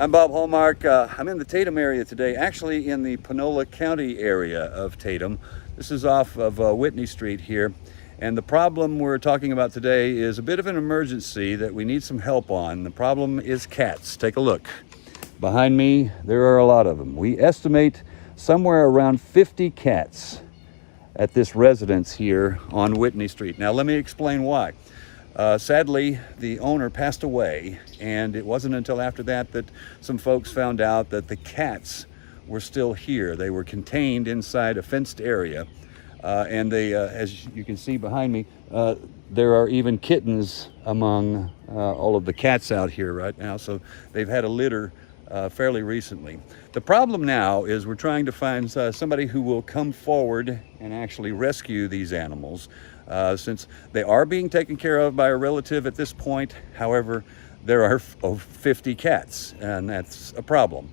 I'm Bob Hallmark. I'm in the Tatum area today, actually in the Panola County area of Tatum. This is off of Whitney Street here. And the problem we're talking about today is a bit of an emergency that we need some help on. The problem is cats. Take a look. Behind me, there are a lot of them. We estimate somewhere around 50 cats at this residence here on Whitney Street. Now let me explain why. Sadly, the owner passed away, and it wasn't until after that that some folks found out that the cats were still here. They were contained inside a fenced area, and they, as you can see behind me, there are even kittens among all of the cats out here right now, so they've had a litter fairly recently. The problem now is we're trying to find somebody who will come forward and actually rescue these animals. Since they are being taken care of by a relative at this point. However, there are 50 cats, and that's a problem.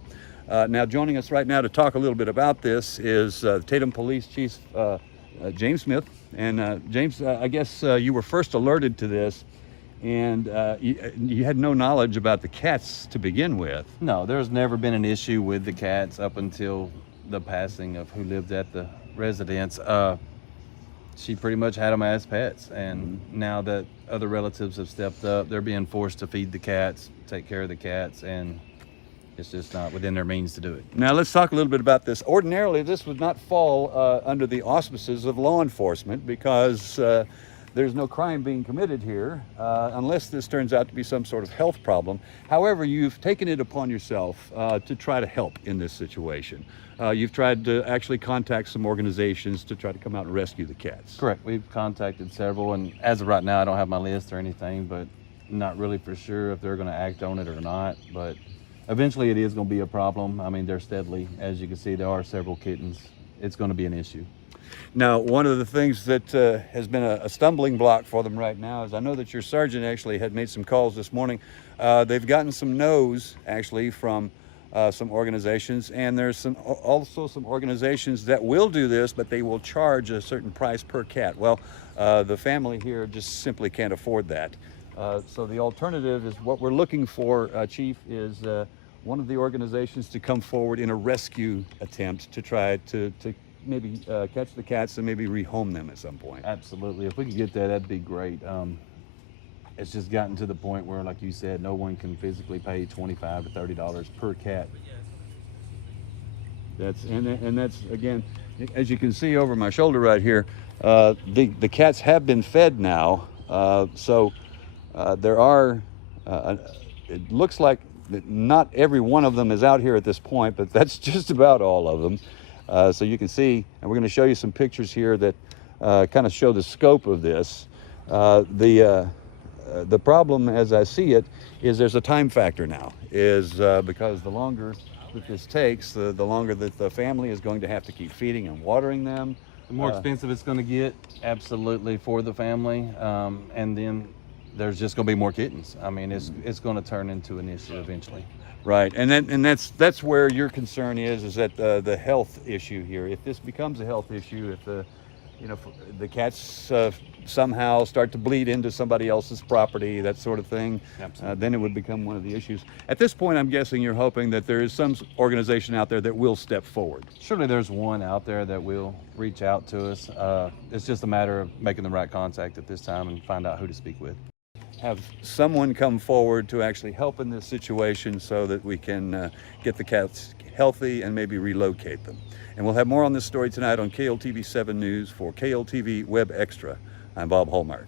Now, joining us right now to talk a little bit about this is Tatum Police Chief James Smith. And James, I guess you were first alerted to this, and you had no knowledge about the cats to begin with. No, there's never been an issue with the cats up until the passing of who lived at the residence. She pretty much had them as pets, and now that other relatives have stepped up, they're being forced to feed the cats, take care of the cats, and it's just not within their means to do it. Now let's talk a little bit about this. Ordinarily, this would not fall under the auspices of law enforcement because there's no crime being committed here unless this turns out to be some sort of health problem. However, you've taken it upon yourself to try to help in this situation. You've tried to actually contact some organizations to try to come out and rescue the cats. Correct. We've contacted several, and as of right now, I don't have my list or anything, but not really for sure if they're going to act on it or not. But eventually it is going to be a problem. I mean, they're steadily, as you can see, there are several kittens. It's going to be an issue. Now, one of the things that has been a stumbling block for them right now is I know that your sergeant actually had made some calls this morning. They've gotten some no's actually from some organizations, and there's also some organizations that will do this, but they will charge a certain price per cat. Well, the family here just simply can't afford that. So the alternative is what we're looking for, Chief, is one of the organizations to come forward in a rescue attempt to try to maybe catch the cats and maybe rehome them at some point. Absolutely. If we could get that, that'd be great. It's just gotten to the point where, like you said, no one can physically pay $25 to $30 per cat. That's again, as you can see over my shoulder right here, the cats have been fed now. So there are. It looks like not every one of them is out here at this point, but that's just about all of them. So you can see, and we're going to show you some pictures here that kind of show the scope of this. The problem, as I see it, is there's a time factor now, because the longer that this takes, the longer that the family is going to have to keep feeding and watering them. The more expensive it's going to get, absolutely, for the family, and then there's just going to be more kittens. I mean, it's going to turn into an issue eventually. Right, and that's where your concern is that the health issue here. If this becomes a health issue, if the cats somehow start to bleed into somebody else's property, that sort of thing, then it would become one of the issues. At this point, I'm guessing you're hoping that there is some organization out there that will step forward. Surely there's one out there that will reach out to us. It's just a matter of making the right contact at this time and find out who to speak with. Have someone come forward to actually help in this situation so that we can get the cats healthy and maybe relocate them. And we'll have more on this story tonight on KLTV 7 News. For KLTV Web Extra, I'm Bob Hallmark.